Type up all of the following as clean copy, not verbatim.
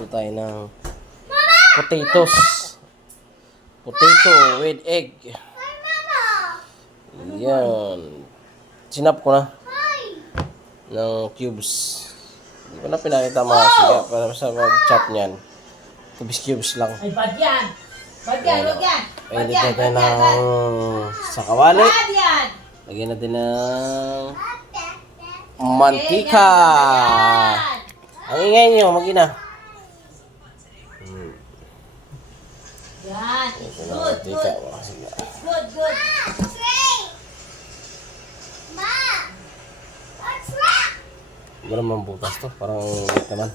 Magluto tayo ng potatoes. Potato with egg. Yan. Sinap ko na ng cubes. Hindi ko na pinakita mga siga para sa mag-chop niyan. Cubes lang. Ay, bad yan. Bad yan, wag yan. Painit natin ng sa kawali. Lagyan natin ng mantika. Ang ingay nyo, mag-ina. Yan. Ito na mantika. Good, good. Hindi naman butas to. Parang ulit naman.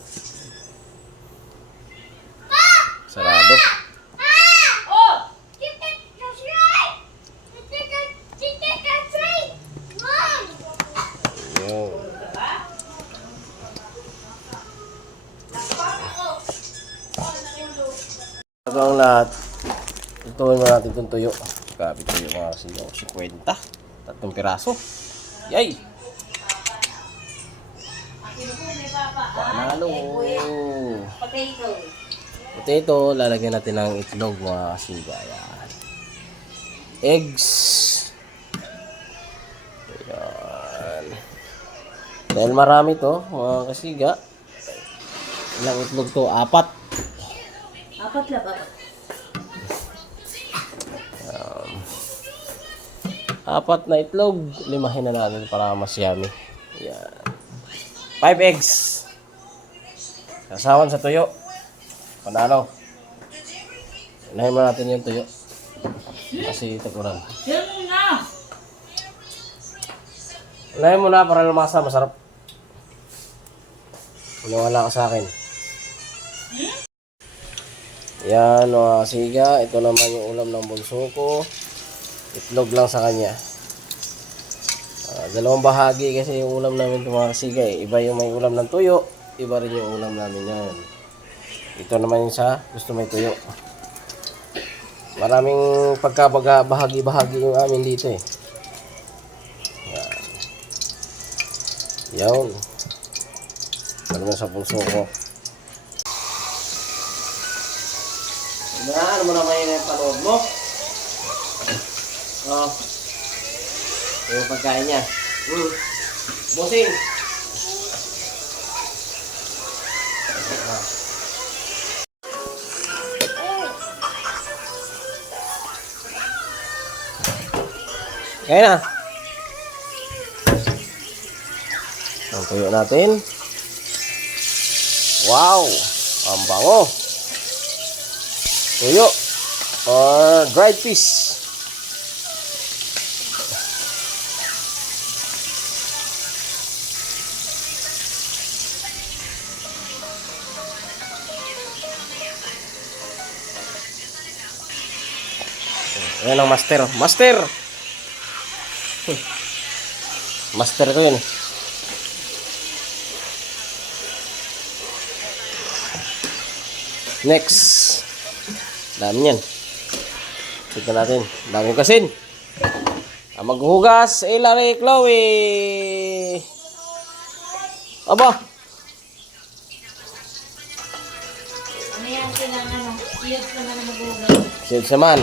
Sarado. Yun. Bago ang lahat, tutuin mo natin itong tuyo. Grabe tuyo mga sigaw. 50. 3 piraso. Yay! Panalo! Potato, lalagyan natin ng itlog mga kasiga. Yan. Eggs. Yan. Dahil marami to mga kasiga. Ilang itlog to? 4. Apat lang, apat. 4 na itlog. Limahin na natin para mas yummy. Yan. 5 eggs. Kasawan sa tuyo. Panalo. Unahin mo natin yung tuyo. Kasi takuran. Yan muna. Unahin mo na para lumasa. Masarap. Wala ka sa akin. Yan mga siga. Ito naman yung ulam ng bunso ko. Itlog lang sa kanya. Dalawang bahagi kasi yung ulam namin ito mga kasiga eh. Iba yung may ulam ng tuyo, iba rin yung ulam namin yan. Ito naman yung sa gusto may tuyo. Maraming pagkabahagi-bahagi yung amin dito eh. Yan. Ito naman sa pulso ko. Ano mo naman yung panood mo? Oh. Yung pagkain niya. Bossing. Kaya na. Ang tuyo natin. Wow! Ang bango. Tuyo or dried fish. Ayan ang master. Master! Master ko yun. Next. Dami yan. Tignan natin. Dami kasin. Ang maghugas, Larry Chloe. Aba. Ano yan silang ano? Siyot naman ang maghugas. Siyot naman.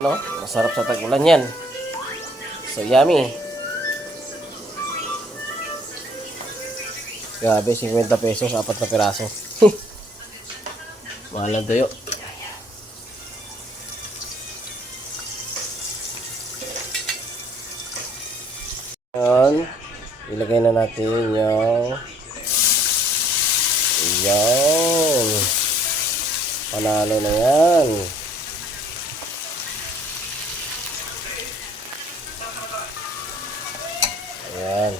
No? Masarap sa tag-ulan yan. So yummy. Grabe, 50 pesos, 4 na piraso. Mahal ang tuyo. Yan. Ilagay na natin yung yan. Panalo na yan. Ayan.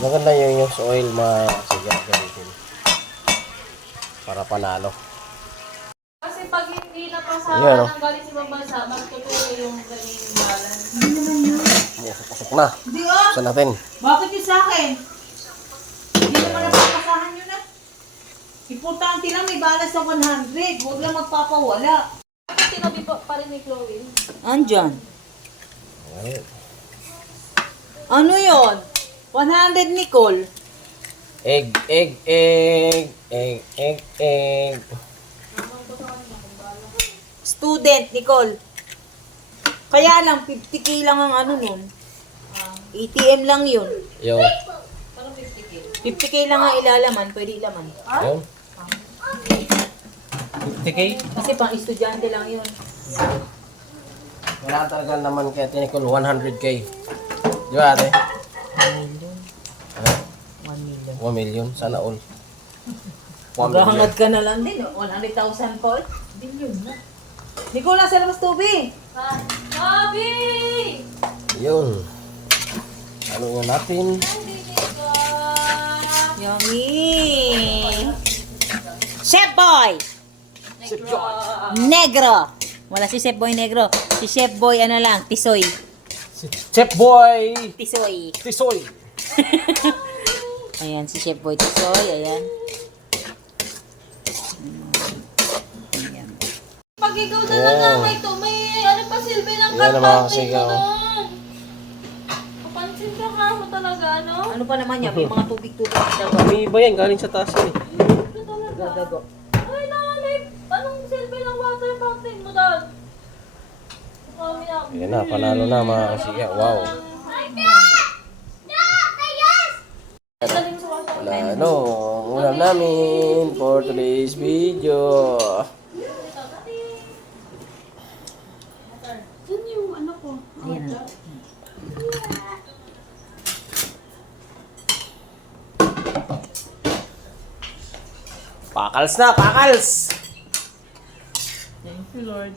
Maganda yung oil masiga gamitin para panalo. Kasi pag hindi napasa Ayan, ng galing sa ibang bansa, magtutuloy yung galing balance. Pusok na. Hindi oh! Saan natin? Bakit yung sa akin? Hindi na basahan nyo na. Importante lang may balas sa 100. Huwag lang magpapawala. Tinabi pa rin ni Chloe. Andyan. Ayun. Ano yon? 100, Nicole. Egg. Student, Nicole. Kaya lang, 50k lang ang ano nun. ATM lang yun. Yung. 50k lang ang ilalaman, pwede ilaman. Yung. 50K? Kasi pang estudyante lang yun. Wala talaga naman kaya tinikol 100K. Di ba ate? 1 million. 1 million. Sana all. 1 million. Maghahangad ka na lang din, 100,000 Paul. Billion na. Nicole, nasa labas tubig. Bobby! Yun. Ano yun natin? Yummy! Chef Boy! Negro! Wala si Chef Boy Negro. Si Chef Boy ano lang, Tisoy. Chef Boy! Tisoy. Tisoy! Ayan, si Chef Boy Tisoy. Ayan. Ayan. Pag ikaw na lang Wow. may ano pa silbi ng Yan ang mga karpate kasigaw. ko doon. Kapansin ka nga mo talaga, ano? Ano pa naman yan? May mga tubig-tubig sa dago. May iba yan. Galing sa taas yan eh. Ito talaga. Dago. Ay, nanay! Anong silbi ng water fountain mo doon? Kami na. Yan na. Panalo na mga kasiga. Wow. Daling sa water. Wala ano. Ang ulam namin for today's video. Yan yung ano ko. Ayan. Pakals na. Pakals! Thank you, Lord.